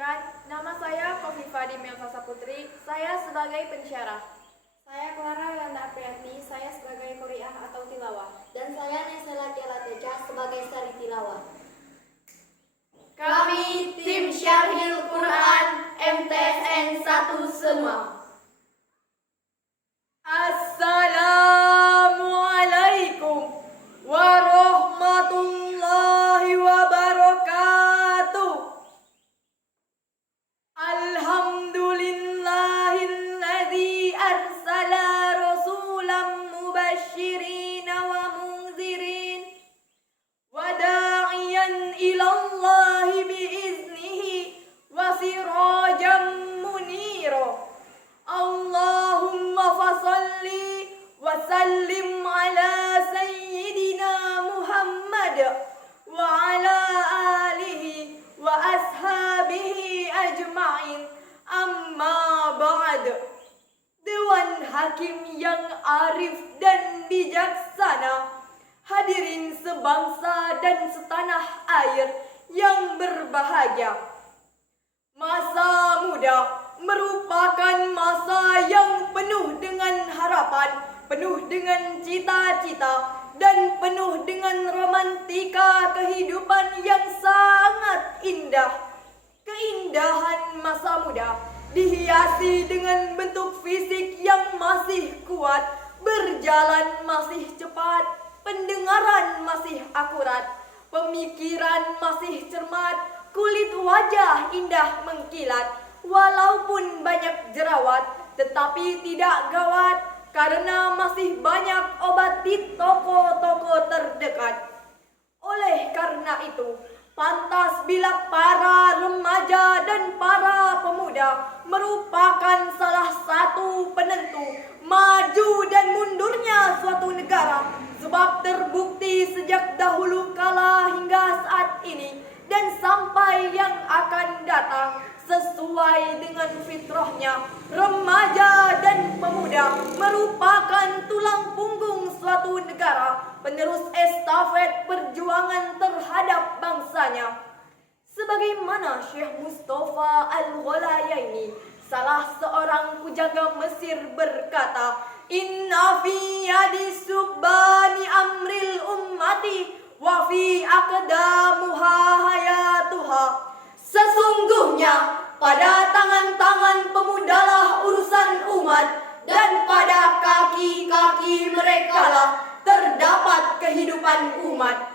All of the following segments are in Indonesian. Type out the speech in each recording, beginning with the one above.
Perkenalkan, nama saya Kofifa Dimelsa Putri. Saya sebagai pensyarah. Saya Clara Yolanda Apriati, saya sebagai Qori'ah atau tilawah. Dan saya Nesela Kialateja sebagai sari tilawah. Kami tim Syarhil Quran MTSN 1 Semua. Assalamualaikum warahmatullahi wabarakatuh. Alhamdulillahilladzi arsala rasulan mubasysyirin wa munzirin wa da'iyan ilallahi biiznihi wa sirajan munira. Allahumma fasalli wa sallim ala sayyidina Muhammad wa ala alihi wa ashabihi ajma'in. Amma ba'd. Dewan Hakim yang arif dan bijaksana, hadirin sebangsa dan setanah air yang berbahagia. Masa muda merupakan masa yang penuh dengan harapan, penuh dengan cita-cita, dan penuh dengan romantika kehidupan yang sangat indah. Keindahan masa muda dihiasi dengan bentuk fisik yang masih kuat, berjalan masih cepat, pendengaran masih akurat, pemikiran masih cermat, kulit wajah indah mengkilat. Walaupun banyak jerawat, tetapi tidak gawat, karena masih banyak obat di toko-toko terdekat. Oleh karena itu, pantas bila para remaja dan para pemuda merupakan salah satu penentu maju dan mundurnya suatu negara, sebab terbukti sejak dahulu kala hingga saat ini dan sampai yang akan datang, sesuai dengan fitrahnya, remaja dan pemuda merupakan tulang punggung suatu negara, penerus estafet perjuangan terhadap bangsanya. Sebagaimana Syekh Mustafa Al-Ghulayaini, salah seorang pujaga Mesir, berkata, "Inna fi yadi subani amril ummati wa fi aqdamuha hayatuha." Sesungguhnya pada tangan-tangan pemudalah urusan umat, dan pada kaki-kaki merekalah terdapat kehidupan umat.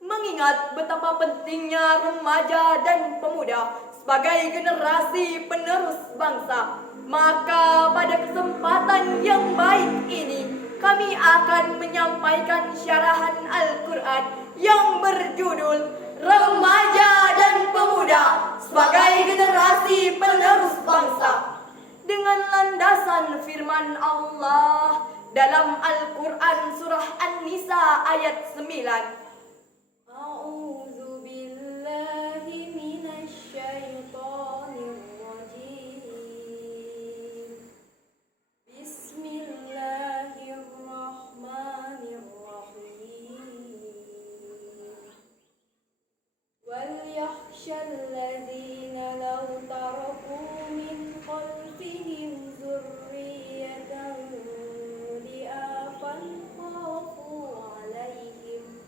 Mengingat betapa pentingnya remaja dan pemuda sebagai generasi penerus bangsa, maka pada kesempatan yang baik ini kami akan menyampaikan syarahan Al-Quran yang berjudul Remaja dan Pemuda sebagai generasi penerus bangsa, dengan landasan firman Allah dalam Al-Quran surah An-Nisa ayat 9. A'udzu billahi minasy syaithanir rajim. Bismillahirrahmanirrahim. Wal yakhshal ladzina law taraku min khalfihim dzurriyyatan dhi'afan khafu 'alaihim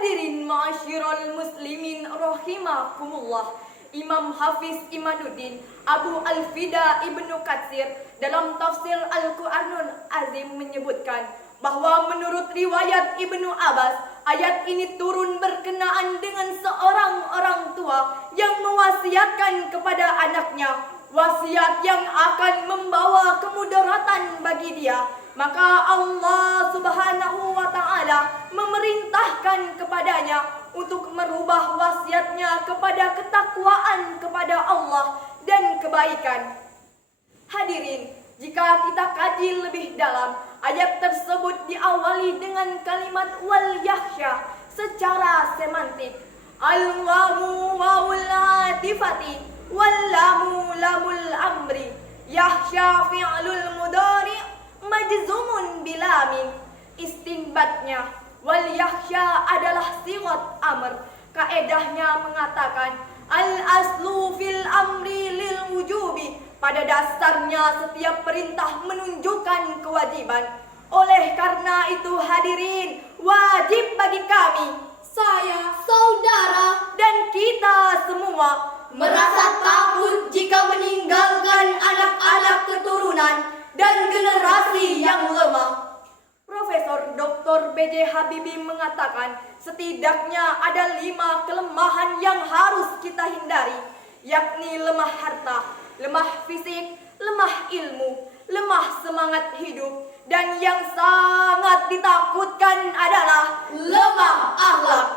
Hadirin ma'asyiral muslimin rahimakumullah. Imam Hafiz Imaduddin Abu Al-Fida Ibnu Katsir dalam tafsir Al-Quranul Azim menyebutkan bahwa menurut riwayat Ibnu Abbas, ayat ini turun berkenaan dengan seorang orang tua yang mewasiatkan kepada anaknya wasiat yang akan membawa kemudaratan bagi dia. Maka Allah Subhanahu wa Ta'ala memerintahkan kepadanya untuk merubah wasiatnya kepada ketakwaan kepada Allah dan kebaikan. Hadirin, jika kita kaji lebih dalam, ayat tersebut diawali dengan kalimat wal yakhsha secara semantik. Al-wawu wawul atifati wal lamu lamul amri. Yakhsha fi'lul mudari' majzumun bilamin. Istinbatnya, wal yakhsha adalah sigat amr. Kaedahnya mengatakan al aslu fil amri lil wujubi. Pada dasarnya setiap perintah menunjukkan kewajiban. Oleh karena itu hadirin, wajib bagi kami, saya, saudara, dan kita semua merasa takut jika meninggalkan anak-anak keturunan dan generasi yang lemah. Profesor Dr. B.J. Habibie mengatakan setidaknya ada 5 kelemahan yang harus kita hindari, yakni lemah harta, lemah fisik, lemah ilmu, lemah semangat hidup, dan yang sangat ditakutkan adalah lemah akhlak.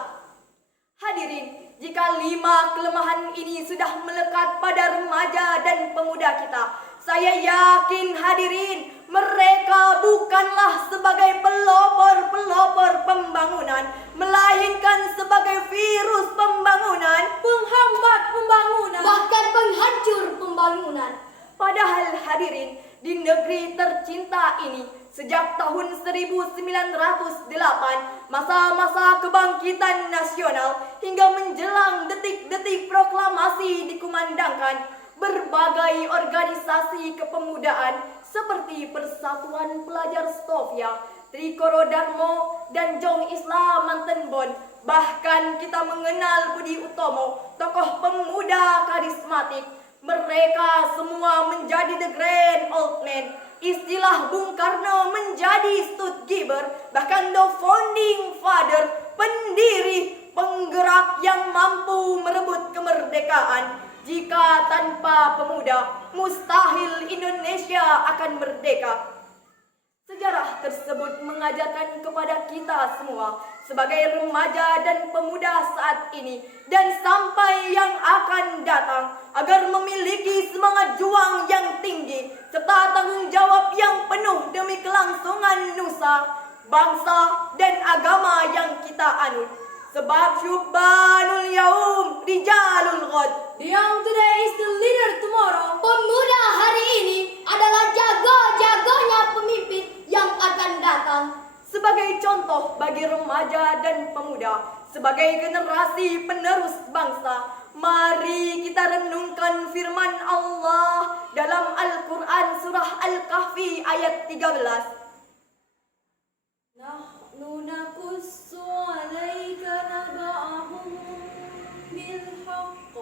Hadirin, jika 5 kelemahan ini sudah melekat pada remaja dan pemuda kita, saya yakin hadirin, mereka bukanlah sebagai pelopor-pelopor pembangunan, melainkan sebagai virus pembangunan, penghambat pembangunan, bahkan penghancur pembangunan. Padahal hadirin, di negeri tercinta ini, sejak tahun 1908, masa-masa kebangkitan nasional hingga menjelang detik-detik proklamasi dikumandangkan, berbagai organisasi kepemudaan seperti Persatuan Pelajar Stovia, Trikoro Darmo, dan Jong Islam Mantenbon. Bahkan kita mengenal Budi Utomo, tokoh pemuda karismatik. Mereka semua menjadi the grand old man. Istilah Bung Karno menjadi Stuttgiber, bahkan the founding father, pendiri, penggerak yang mampu merebut kemerdekaan. Jika tanpa pemuda, mustahil Indonesia akan merdeka. Sejarah tersebut mengajarkan kepada kita semua sebagai remaja dan pemuda saat ini dan sampai yang akan datang agar memiliki semangat juang yang tinggi serta tanggung jawab yang penuh demi kelangsungan nusa, bangsa, dan agama yang kita anut. Sebab syubbanul yaum rijalul ghad. The young today is the leader tomorrow. Pemuda hari ini adalah jago-jagonya pemimpin yang akan datang. Sebagai contoh bagi remaja dan pemuda, sebagai generasi penerus bangsa, mari kita renungkan firman Allah dalam Al-Quran surah Al-Kahfi ayat 13. Nahnu naqussu 'alaika naba'ahum bil haqq.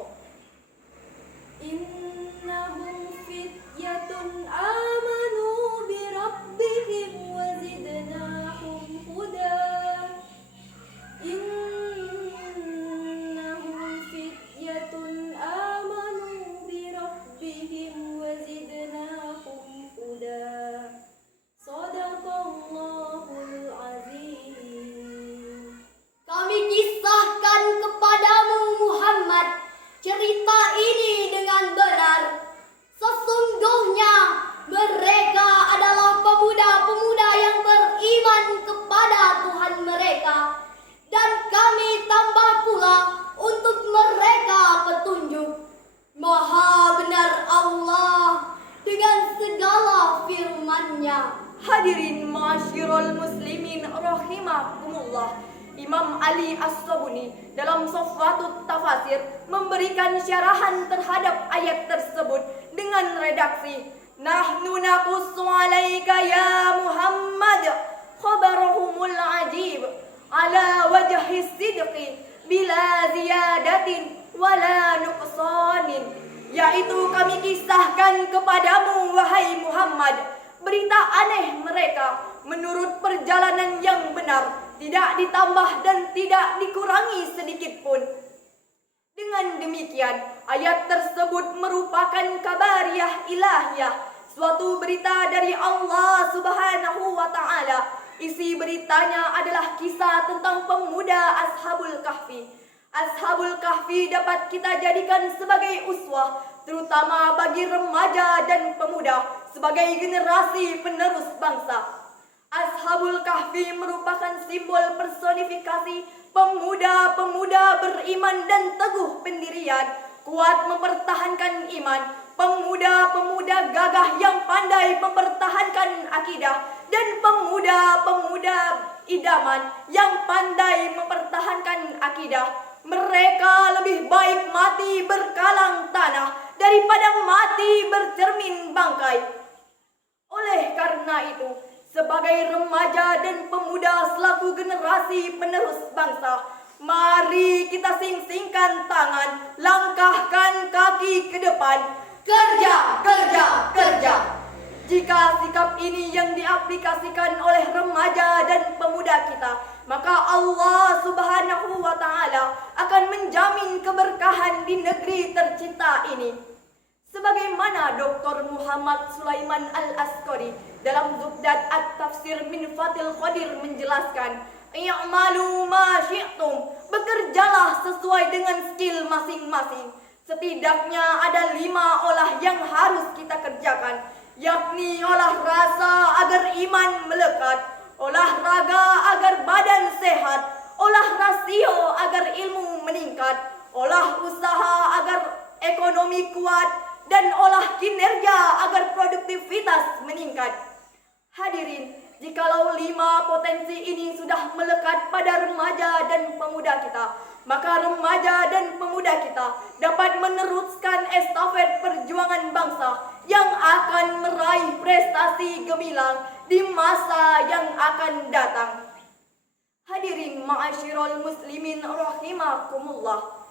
Innahum fityatun amanu bi rabbihim wa zidnahum huda. Innahum fityatun amanu bi rabbihim wa zidnahum huda. Shadaqallahul azim. Kami kisahkan kepadamu Muhammad cerita ini dengan benar. Sesungguhnya mereka adalah pemuda-pemuda yang beriman kepada Tuhan mereka, dan kami tambah pula untuk mereka petunjuk. Maha benar Allah dengan segala firman-Nya. Hadirin ma'asyiral muslimin rahimakumullah. Imam Ali As-Sabuni dalam Sofwatut Tafasir memberikan syarahan terhadap ayat tersebut dengan redaksi Nahnu naqussu 'alaika ya Muhammad khabarahumul ajib ala wajhi sidqi bila ziyadatin wala nuqsanin, yaitu kami kisahkan kepadamu wahai Muhammad berita aneh mereka menurut perjalanan yang benar, tidak ditambah dan tidak dikurangi sedikit pun. Dengan demikian, ayat tersebut merupakan kabariyah ilahiyah, suatu berita dari Allah Subhanahu wa Ta'ala. Isi beritanya adalah kisah tentang pemuda Ashabul Kahfi. Ashabul Kahfi dapat kita jadikan sebagai uswah, terutama bagi remaja dan pemuda sebagai generasi penerus bangsa. Ashabul Kahfi merupakan simbol personifikasi pemuda-pemuda beriman dan teguh pendirian, kuat mempertahankan iman, pemuda-pemuda gagah yang pandai mempertahankan akidah, dan pemuda-pemuda idaman yang pandai mempertahankan akidah. Mereka lebih baik mati berkalang tanah daripada mati bercermin bangkai. Oleh karena itu, sebagai remaja dan pemuda selaku generasi penerus bangsa, mari kita sing-singkan tangan, langkahkan kaki ke depan. Kerja, kerja, kerja. Jika sikap ini yang diaplikasikan oleh remaja dan pemuda kita, maka Allah Subhanahu wa Ta'ala akan menjamin keberkahan di negeri tercinta ini. Sebagaimana Dr. Muhammad Sulaiman Al-Askari dalam Zubdat At-Tafsir min Fathil Qadir menjelaskan, "I'malu ma syi'tum," bekerjalah sesuai dengan skill masing-masing. Setidaknya ada 5 olah yang harus kita kerjakan, yakni olah rasa agar iman melekat, olahraga agar badan sehat, olah rasio agar ilmu meningkat, olah usaha agar ekonomi kuat, dan olah kinerja agar produktivitas meningkat. Hadirin, jikalau 5 potensi ini sudah melekat pada remaja dan pemuda kita, maka remaja dan pemuda kita dapat meneruskan estafet perjuangan bangsa yang akan meraih prestasi gemilang di masa yang akan datang. Hadirin ma'asyiral muslimin rahimakumullah.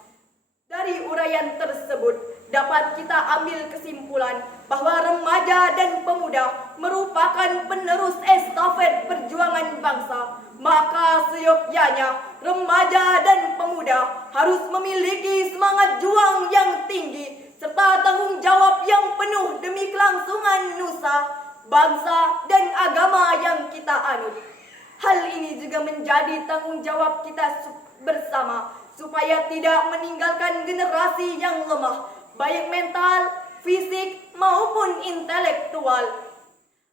Dari uraian tersebut dapat kita ambil kesimpulan bahwa remaja dan pemuda merupakan penerus estafet perjuangan bangsa. Maka seyogyanya remaja dan pemuda harus memiliki semangat juang yang tinggi serta tanggung jawab yang penuh demi kelangsungan nusa, bangsa, dan agama yang kita anut. Hal ini juga menjadi tanggung jawab kita bersama supaya tidak meninggalkan generasi yang lemah, baik mental, fisik, maupun intelektual.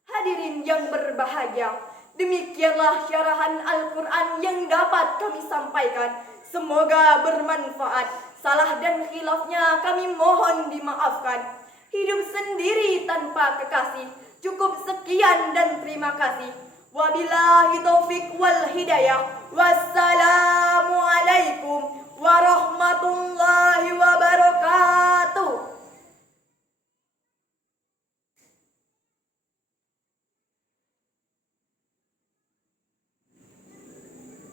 Hadirin yang berbahagia, demikianlah syarahan Al-Quran yang dapat kami sampaikan. Semoga bermanfaat. Salah dan khilafnya kami mohon dimaafkan. Hidup sendiri tanpa kekasih. Cukup sekian dan terima kasih. Wabillahi taufik wal hidayah. Wassalamualaikum warahmatullahi wabarakatuh.